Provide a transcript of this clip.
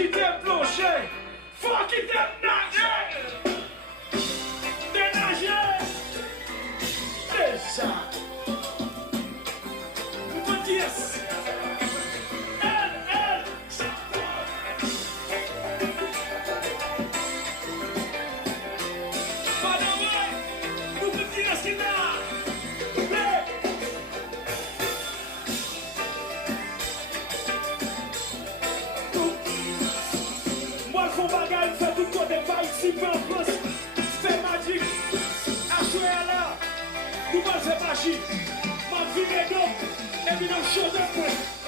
qui t'aime plancher, faut qui t'aime nager. Dénager, déjà. Vous pouvez dire, elle. Pas de vrai, vous pouvez dire ce qu'il y a. Son bagage fait tout côté pas ici, fait en France, fait magique. À jouer là, nous allons faire magie. Ma vie est donc, et bien, je suis de point.